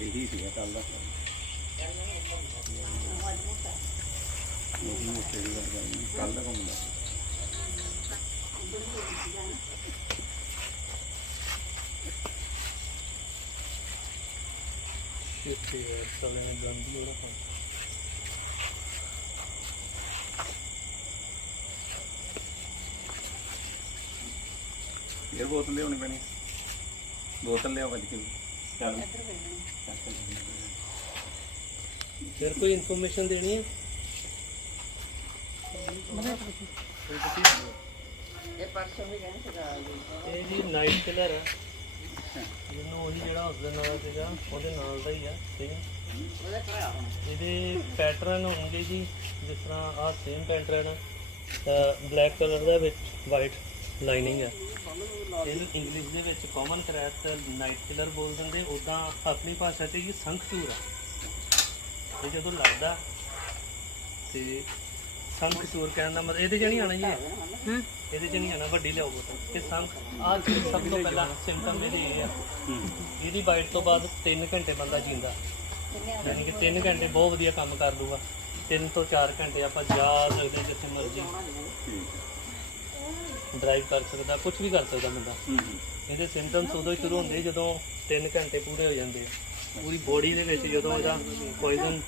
ਇਹੀ ਸੀਗਾ ਕੱਲ ਦਾ ਉਹ ਮੋਟੇ ਦੀ ਗੱਲ ਕਰਨੀ ਕੱਲ ਦਾ ਘੁੰਮਦਾ। ਇੱਥੇ ਯਾਰ ਸਾਲੇ ਨੇ ਗੰਦ ਲੋੜਾ ਪਾ ਇਹ ਬੋਤਲ ਲਿਆਉਣੀ ਪੈਣੀ। ਬੋਤਲ ਲਿਆਓ ਵੱਜ ਕੇ ਚੱਲ ਫਿਰ ਕੋਈ ਇਨਫੋਰਮੇਸ਼ਨ ਦੇਣੀ ਹੈ? ਇਹ ਜੀ ਨਾਈਟ ਕਿਲਰ ਆ। ਜਿਹਨੂੰ ਉਹੀ ਜਿਹੜਾ ਉਸ ਦੇ ਨਾਲ ਸੀਗਾ, ਉਹਦੇ ਨਾਲ ਦਾ ਹੀ ਆ ਠੀਕ ਆ ਇਹਦੇ ਪੈਟਰਨ ਹੋਣਗੇ ਜੀ, ਜਿਸ ਤਰ੍ਹਾਂ ਆਹ ਸੇਮ ਪੈਟਰਨ ਆ ਬਲੈਕ ਕਲਰ ਦਾ ਵਿੱਚ ਵਾਈਟ ਲਾਈਨਿੰਗ ਆ ਇਹਨੂੰ ਇੰਗਲਿਸ਼ ਦੇ ਵਿੱਚ ਕਾਮਨ ਕਰੈਟ ਨਾਈਟ ਕਿਲਰ ਬੋਲ ਦਿੰਦੇ ਉਦਾਂ ਆਪਣੀ ਭਾਸ਼ਾ 'ਚ ਇਹ ਸੰਖਚੂਰ ਆ। ਇਹ ਜਦੋਂ ਲੱਗਦਾ ਤੇ ਸੰਖ ਚੂਰ ਕਹਿਣ ਦਾ ਮਤਲਬ ਇਹਦੇ ਚ ਨਹੀਂ ਆਣਾ ਜੀ ਇਹ। ਇਹਦੇ ਚ ਨਹੀਂ ਆਣਾ ਵੱਡੀ ਲਿਆਓ ਬੋਤਲ। ਇਹ ਸੰਖ ਆਹ ਚੀਜ਼ ਸਭ ਤੋਂ ਪਹਿਲਾਂ ਸਿੰਪਟਮ ਇਹਦੇ ਇਹ ਆ। ਇਹਦੀ ਬਾਈਟ ਤੋਂ ਬਾਅਦ 3 ਘੰਟੇ ਬੰਦਾ ਜੀਂਦਾ। ਯਾਨੀ ਕਿ 3 ਘੰਟੇ ਬਹੁਤ ਵਧੀਆ ਕੰਮ ਕਰ ਲੂਗਾ। 3 ਤੋਂ 4 ਘੰਟੇ ਆਪਾਂ ਜਾ ਸਕਦੇ ਜਿੱਥੇ ਮਰਜ਼ੀ। ਡਰਾਈਵ ਕਰ ਸਕਦਾ ਕੁਝ ਵੀ ਕਰ ਸਕਦਾ ਬੰਦਾ। ਇਹਦੇ ਸਿੰਪਟਮਸ ਉਦੋਂ ਹੀ ਸ਼ੁਰੂ ਹੁੰਦੇ ਜਦੋਂ 3 ਘੰਟੇ ਪੂਰੇ ਹੋ ਜਾਂਦੇ ਆ। ਪੂਰੀ ਬੋਡੀ ਦੇ ਵਿੱਚ ਜਦੋਂ ਇਹਦਾ ਪੋਇਜ਼ਨ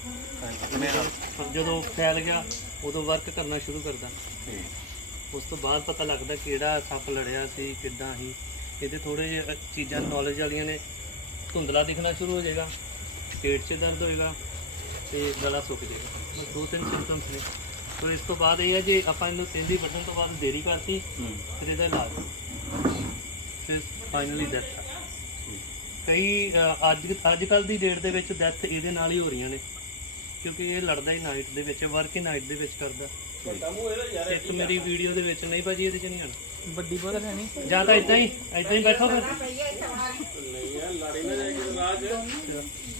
ਜਦੋਂ ਫੈਲ ਗਿਆ ਉਦੋਂ ਵਰਕ ਕਰਨਾ ਸ਼ੁਰੂ ਕਰਦਾ। ਉਸ ਤੋਂ ਬਾਅਦ ਪਤਾ ਲੱਗਦਾ ਕਿਹੜਾ ਸੱਪ ਲੜਿਆ ਸੀ ਕਿੱਦਾਂ ਹੀ ਇਹਦੇ ਥੋੜੇ ਜਿਹੇ ਚੀਜ਼ਾਂ ਨੌਲੇਜ ਵਾਲੀਆਂ ਨੇ। ਧੁੰਦਲਾ ਦਿਖਣਾ ਸ਼ੁਰੂ ਹੋ ਜਾਏਗਾ ਪੇਟ 'ਚ ਦਰਦ ਹੋਏਗਾ ਤੇ ਗਲਾ ਸੁੱਕ ਜਾਏਗਾ। ਦੋ ਤਿੰਨ ਸਿੰਪਟਮਸ ਨੇ। ਸੋ ਇਸ ਤੋਂ ਬਾਅਦ ਇਹ ਹੈ ਜੇ ਆਪਾਂ ਇਹਨੂੰ ਤੇਂਦੀ ਵੱਢਣ ਤੋਂ ਬਾਅਦ ਦੇਰੀ ਕਰਤੀ ਫਿਰ ਇਹਦਾ ਇਲਾਜ। ਫਿਰ ਫਾਈਨਲੀ ਡੈਥ ਕਈ ਅ, ਅੱਜ ਅੱਜ ਕੱਲ ਦੀ ਡੇਟ ਦੇ ਵਿੱਚ ਡੈਥ ਇਹਦੇ ਨਾਲ ਹੀ ਹੋ ਰਹੀਆਂ ਨੇ ਕਿਉਂਕਿ ਇਹ ਲੜਦਾ ਹੀ ਨਾਈਟ ਦੇ ਵਿੱਚ ਵਰਕ ਹੀ ਨਾਈਟ ਦੇ ਵਿੱਚ ਕਰਦਾ। ਇੱਕ ਮੇਰੀ ਵੀਡੀਓ ਦੇ ਵਿੱਚ ਨਹੀਂ ਭਾਜੀ ਇਹਦੇ ਚ ਨਹੀਂ ਆਣਾ ਵੱਡੀ ਬੋਤਲ ਹੈ ਨਹੀਂ। ਜਾਂ ਤਾਂ ਇਦਾਂ ਹੀ ਇਦਾਂ ਹੀ ਬੈਠੋ ਫਿਰ।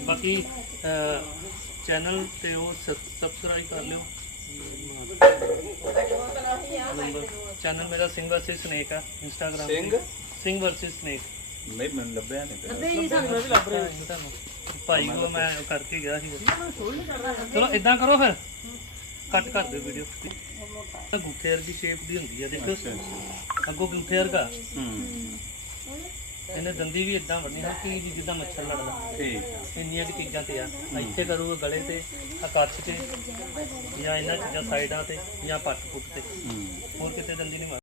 ਬਾਕੀ ਚੈਨਲ ਤੇ ਉਹ ਸਬਸਕ੍ਰਾਈਬ ਕਰ ਲਿਓ। ਚੈਨਲ ਮੇਰਾ ਸਿੰਘ ਵਰਸਸ ਸਨੇਕ ਆ Instagram Singh? Singh versus snake ਨਹੀਂ ਮੈਨੂੰ ਲੱਭਿਆ ਨਹੀਂ ਤੇ ਭਾਈ ਕੋ ਮੈਂ ਉਹ ਕਰਕੇ ਗਿਆ ਸੀ। ਚਲੋ ਇਦਾਂ ਕਰੋ ਫਿਰ। ਕੱਟ ਕਰ ਦਿਓ ਵੀਡੀਓ ਗੁੱਠੇ ਵਰਗੀ ਸ਼ੇਪ ਦੀ ਹੁੰਦੀ ਆ ਦੇਖੋ ਅੱਗੋਂ ਗੁੱਠੇ ਵਰਗਾ ਹੂੰ। ਇਹਨੇ ਦੰਦੀ ਵੀ ਇਦਾਂ ਵੜਨੀ ਹੈ ਕਿ ਜਿੱਦਾਂ ਮੱਛਰ ਲੜਦਾ। ਠੀਕ। ਇੰਨੀਆਂ ਕੁ ਚੀਜ਼ਾਂ ਤੇ ਆ। ਇੱਥੇ ਕਰੂਗਾ ਗਲੇ ਤੇ ਆ ਕੱਚ ਤੇ ਜਾਂ ਇਹਨਾਂ ਚੀਜ਼ਾਂ ਸਾਈਡਾਂ ਤੇ ਜਾਂ ਪੱਟ ਪੁੱਟ ਤੇ। ਹੂੰ। ਹੋਰ ਕਿਤੇ ਦੰਦੀ ਨਹੀਂ ਮਾਰ